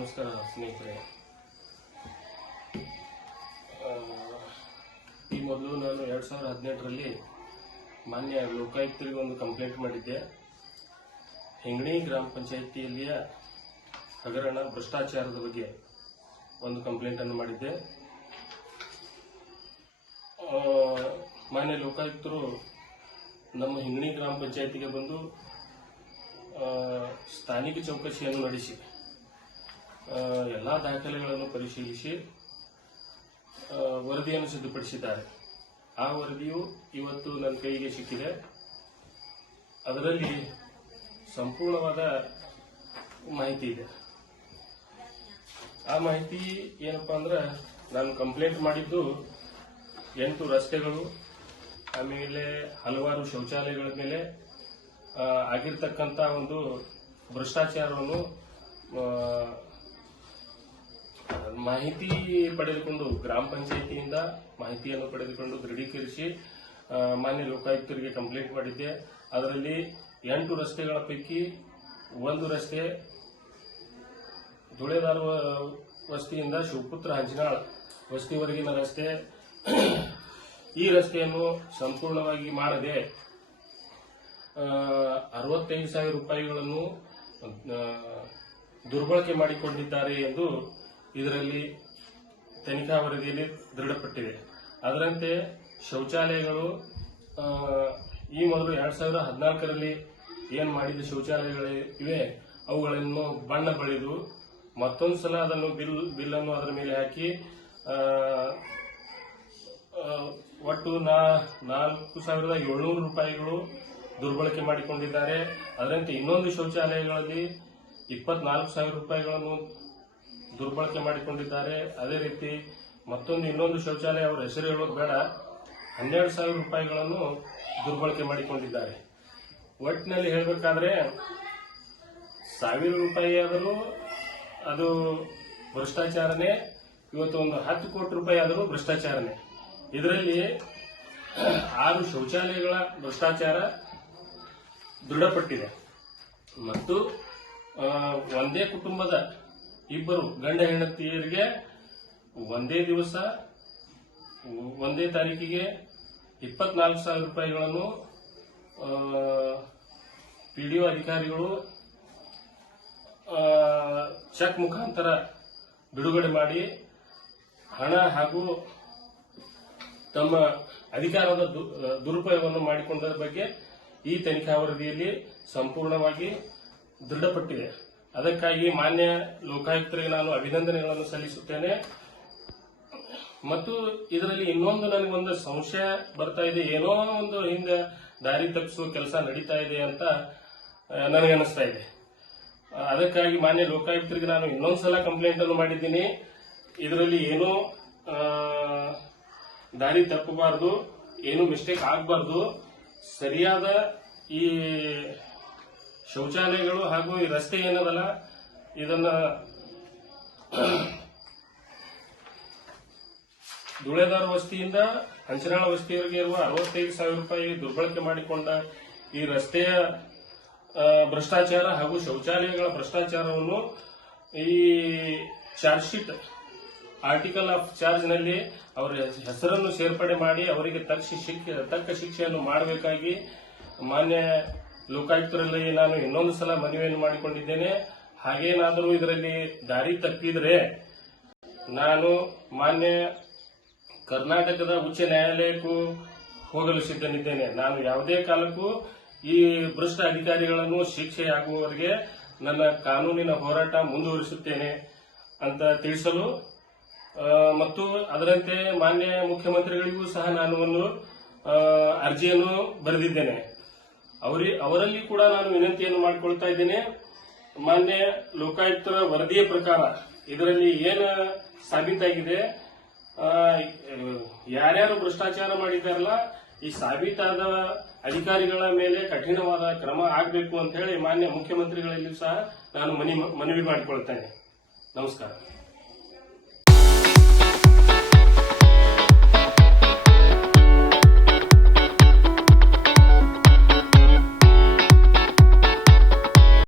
ನಮಸ್ಕಾರ ಸ್ನೇಹಿತರೆ. ಈ ಮೊದಲು ನಾನು ಎರಡು ಸಾವಿರದ ಹದಿನೆಂಟರಲ್ಲಿ ಮಾನ್ಯ ಲೋಕಾಯುಕ್ತರಿಗೆ ಒಂದು ಕಂಪ್ಲೇಂಟ್ ಮಾಡಿದ್ದೆ. ಹೆಂಗಣಿ ಗ್ರಾಮ ಪಂಚಾಯತಿಯಲ್ಲಿಯ ಹಗರಣ ಭ್ರಷ್ಟಾಚಾರದ ಬಗ್ಗೆ ಒಂದು ಕಂಪ್ಲೇಂಟನ್ನು ಮಾಡಿದ್ದೆ. ಮಾನ್ಯ ಲೋಕಾಯುಕ್ತರು ನಮ್ಮ ಹಿಂಗಣಿ ಗ್ರಾಮ ಪಂಚಾಯಿತಿಗೆ ಬಂದು ಸ್ಥಾನಿಕ ಚೌಕಸಿಯನ್ನು ನಡೆಸಿ. ಎಲ್ಲ ದಾಖಲೆಗಳನ್ನು ಪರಿಶೀಲಿಸಿ ವರದಿಯನ್ನು ಸಿದ್ಧಪಡಿಸಿದ್ದಾರೆ. ಆ ವರದಿಯು ಇವತ್ತು ನನ್ನ ಕೈಗೆ ಸಿಕ್ಕಿದೆ. ಅದರಲ್ಲಿ ಸಂಪೂರ್ಣವಾದ ಮಾಹಿತಿ ಇದೆ. ಆ ಮಾಹಿತಿ ಏನಪ್ಪಾ ಅಂದ್ರೆ ನಾನು ಕಂಪ್ಲೇಂಟ್ ಮಾಡಿದ್ದು ಎಂಟು ರಸ್ತೆಗಳು ಆಮೇಲೆ ಹಲವಾರು ಶೌಚಾಲಯಗಳ ಮೇಲೆ ಆ, ಆಗಿರ್ತಕ್ಕಂಥ ಒಂದು ಭ್ರಷ್ಟಾಚಾರವನ್ನು ಮಾಹಿತಿ ಪಡೆದುಕೊಂಡು ಗ್ರಾಮ ಪಂಚಾಯಿತಿಯಿಂದ ಮಾಹಿತಿಯನ್ನು ಪಡೆದುಕೊಂಡು ದೃಢೀಕರಿಸಿ ಮಾನ್ಯ ಲೋಕಾಯುಕ್ತರಿಗೆ ಕಂಪ್ಲೇಂಟ್ ಮಾಡಿದ್ದೆ. ಅದರಲ್ಲಿ ಎಂಟು ರಸ್ತೆಗಳ ಪೈಕಿ ಒಂದು ರಸ್ತೆ ಧುಳೆದಾರ ವಸ್ತಿಯಿಂದ ಶಿವಪುತ್ರ ಹಂಚಿನಾಳ್ ವಸ್ತಿವರೆಗಿನ ರಸ್ತೆ. ಈ ರಸ್ತೆಯನ್ನು ಸಂಪೂರ್ಣವಾಗಿ ಮಾಡದೆ ಅರವತ್ತೈದು ಸಾವಿರ ರೂಪಾಯಿಗಳನ್ನು ದುರ್ಬಳಕೆ ಮಾಡಿಕೊಂಡಿದ್ದಾರೆ ಎಂದು ಇದರಲ್ಲಿ ತನಿಖಾ ವರದಿಯಲ್ಲಿ ದೃಢಪಟ್ಟಿದೆ. ಅದರಂತೆ ಶೌಚಾಲಯಗಳು ಈ ಮೊದಲು ಎರಡ್ ಸಾವಿರದ ಹದಿನಾಲ್ಕರಲ್ಲಿ ಏನ್ ಮಾಡಿದ ಶೌಚಾಲಯಗಳು ಇವೆ, ಅವುಗಳನ್ನು ಬಣ್ಣ ಬಳಿದು ಮತ್ತೊಂದು ಸಲ ಅದನ್ನು ಬಿಲ್ ಬಿಲ್ ಅನ್ನು ಅದರ ಮೇಲೆ ಹಾಕಿ ಒಟ್ಟು ನಾ, ನಾಲ್ಕು ಸಾವಿರದ ಏಳ್ನೂರು ರೂಪಾಯಿಗಳು ದುರ್ಬಳಕೆ ಮಾಡಿಕೊಂಡಿದ್ದಾರೆ. ಅದರಂತೆ ಇನ್ನೊಂದು ಶೌಚಾಲಯಗಳಲ್ಲಿ ಇಪ್ಪತ್ನಾಲ್ಕು ಸಾವಿರ ರೂಪಾಯಿಗಳನ್ನು ದುರ್ಬಳಕೆ ಮಾಡಿಕೊಂಡಿದ್ದಾರೆ. ಅದೇ ರೀತಿ ಮತ್ತೊಂದು ಇನ್ನೊಂದು ಶೌಚಾಲಯ ಅವರ ಹೆಸರು ಹೇಳೋದು ಬೇಡ. ಹನ್ನೆರಡು ಸಾವಿರ ರೂಪಾಯಿಗಳನ್ನು ದುರ್ಬಳಕೆ ಮಾಡಿಕೊಂಡಿದ್ದಾರೆ. ಒಟ್ಟಿನಲ್ಲಿ ಹೇಳಬೇಕಾದ್ರೆ ಸಾವಿರ ರೂಪಾಯಿ ಆದರೂ ಅದು ಭ್ರಷ್ಟಾಚಾರನೇ ಇವತ್ತು ಒಂದು ಹತ್ತು ಕೋಟಿ ರೂಪಾಯಿ ಆದರೂ ಭ್ರಷ್ಟಾಚಾರನೇ. ಇದರಲ್ಲಿ ಆರು ಶೌಚಾಲಯಗಳ ಭ್ರಷ್ಟಾಚಾರ ದೃಢಪಟ್ಟಿದೆ. ಮತ್ತು ಒಂದೇ ಕುಟುಂಬದ ಇಬ್ಬರು ಗಂಡ ಹೆಂಡತಿಯರಿಗೆ ಒಂದೇ ದಿವಸ, ಒಂದೇ ತಾರೀಕಿಗೆ ಇಪ್ಪತ್ನಾಲ್ಕು ಸಾವಿರ ರೂಪಾಯಿಗಳನ್ನು ಪಿಡಿಒ ಅಧಿಕಾರಿಗಳು ಚೆಕ್ ಮುಖಾಂತರ ಬಿಡುಗಡೆ ಮಾಡಿ ಹಣ ಹಾಗೂ ತಮ್ಮ ಅಧಿಕಾರದ ದುರುಪಯೋಗವನ್ನು ಮಾಡಿಕೊಂಡರ ಬಗ್ಗೆ ಈ ತನಿಖಾ ವರದಿಯಲ್ಲಿ ಸಂಪೂರ್ಣವಾಗಿ ದೃಢಪಟ್ಟಿದೆ. ಅದಕ್ಕಾಗಿ ಮಾನ್ಯ ಲೋಕಾಯುಕ್ತರಿಗೆ ನಾನು ಅಭಿನಂದನೆಗಳನ್ನು ಸಲ್ಲಿಸುತ್ತೇನೆ. ಮತ್ತು ಇದರಲ್ಲಿ ಇನ್ನೊಂದು ನನಗೊಂದು ಸಂಶಯ ಬರ್ತಾ ಇದೆ. ಏನೋ ಒಂದು ಹಿಂದೆ ದಾರಿ ತಪ್ಪಿಸುವ ಕೆಲಸ ನಡೀತಾ ಇದೆ ಅಂತ ನನಗೆ ಅನಿಸ್ತಾ ಇದೆ. ಅದಕ್ಕಾಗಿ ಮಾನ್ಯ ಲೋಕಾಯುಕ್ತರಿಗೆ ನಾನು ಇನ್ನೊಂದ್ಸಲ ಕಂಪ್ಲೇಂಟ್ ಅನ್ನು ಮಾಡಿದ್ದೀನಿ. ಇದರಲ್ಲಿ ಏನೋ ದಾರಿ ತಪ್ಪಬಾರದು, ಏನು ಮಿಸ್ಟೇಕ್ ಆಗಬಾರ್ದು. ಸರಿಯಾದ ಈ ಶೌಚಾಲಯಗಳು ಹಾಗೂ ಈ ರಸ್ತೆ ಏನದಲ್ಲ, ಇದನ್ನ ಧೂಳೆದಾರ ವಸ್ತಿಯಿಂದ ಹಂಚನಾಳ ವಸ್ತಿಯವರಿಗೆ ಇರುವ ಅರವತ್ತೈದು ಸಾವಿರ ರೂಪಾಯಿ ದುರ್ಬಳಕೆ ಮಾಡಿಕೊಂಡ ಈ ರಸ್ತೆಯ ಭ್ರಷ್ಟಾಚಾರ ಹಾಗೂ ಶೌಚಾಲಯಗಳ ಭ್ರಷ್ಟಾಚಾರವನ್ನು ಈ ಚಾರ್ಜ್ ಶೀಟ್, ಆರ್ಟಿಕಲ್ ಆಫ್ ಚಾರ್ಜ್ನಲ್ಲಿ ಅವರ ಹೆಸರನ್ನು ಸೇರ್ಪಡೆ ಮಾಡಿ ಅವರಿಗೆ ತಕ್ಕ ಶಿಕ್ಷೆ, ತಕ್ಕ ಶಿಕ್ಷೆಯನ್ನು ಮಾಡಬೇಕಾಗಿ ಮಾನ್ಯ ಲೋಕಾಯುಕ್ತರಲ್ಲಿ ನಾನು ಇನ್ನೊಂದು ಸಲ ಮನವಿಯನ್ನು ಮಾಡಿಕೊಂಡಿದ್ದೇನೆ. ಹಾಗೇನಾದರೂ ಇದರಲ್ಲಿ ದಾರಿ ತಪ್ಪಿದರೆ ನಾನು ಮಾನ್ಯ ಕರ್ನಾಟಕದ ಉಚ್ಚ ನ್ಯಾಯಾಲಯಕ್ಕೂ ಹೋಗಲು ಸಿದ್ಧನಿದ್ದೇನೆ. ನಾನು ಯಾವುದೇ ಕಾಲಕ್ಕೂ ಈ ಭ್ರಷ್ಟ ಅಧಿಕಾರಿಗಳನ್ನು ಶಿಕ್ಷೆಯಾಗುವವರೆಗೆ ನನ್ನ ಕಾನೂನಿನ ಹೋರಾಟ ಮುಂದುವರಿಸುತ್ತೇನೆ ಅಂತ ತಿಳಿಸಲು ಮತ್ತು ಅದರಂತೆ ಮಾನ್ಯ ಮುಖ್ಯಮಂತ್ರಿಗಳಿಗೂ ಸಹ ನಾನು ಒಂದು ಅರ್ಜಿಯನ್ನು ಬರೆದಿದ್ದೇನೆ. ಅವರಿ, ಅವರಲ್ಲಿ ಕೂಡ ನಾನು ವಿನಂತಿಯನ್ನು ಮಾಡಿಕೊಳ್ತಾ ಇದ್ದೇನೆ. ಮಾನ್ಯ ಲೋಕಾಯುಕ್ತರ ವರದಿಯ ಪ್ರಕಾರ ಇದರಲ್ಲಿ ಏನು ಸಾಬೀತಾಗಿದೆ? ಯಾರ್ಯಾರು ಭ್ರಷ್ಟಾಚಾರ ಮಾಡಿದ್ದಾರಲ್ಲ, ಈ ಸಾಬೀತಾದ ಅಧಿಕಾರಿಗಳ ಮೇಲೆ ಕಠಿಣವಾದ ಕ್ರಮ ಆಗಬೇಕು ಅಂತ ಹೇಳಿ ಮಾನ್ಯ ಮುಖ್ಯಮಂತ್ರಿಗಳಲ್ಲಿಯೂ ಸಹ ನಾನು ಮನಿ ಮನವಿ ಮಾಡಿಕೊಳ್ತೇನೆ ನಮಸ್ಕಾರ.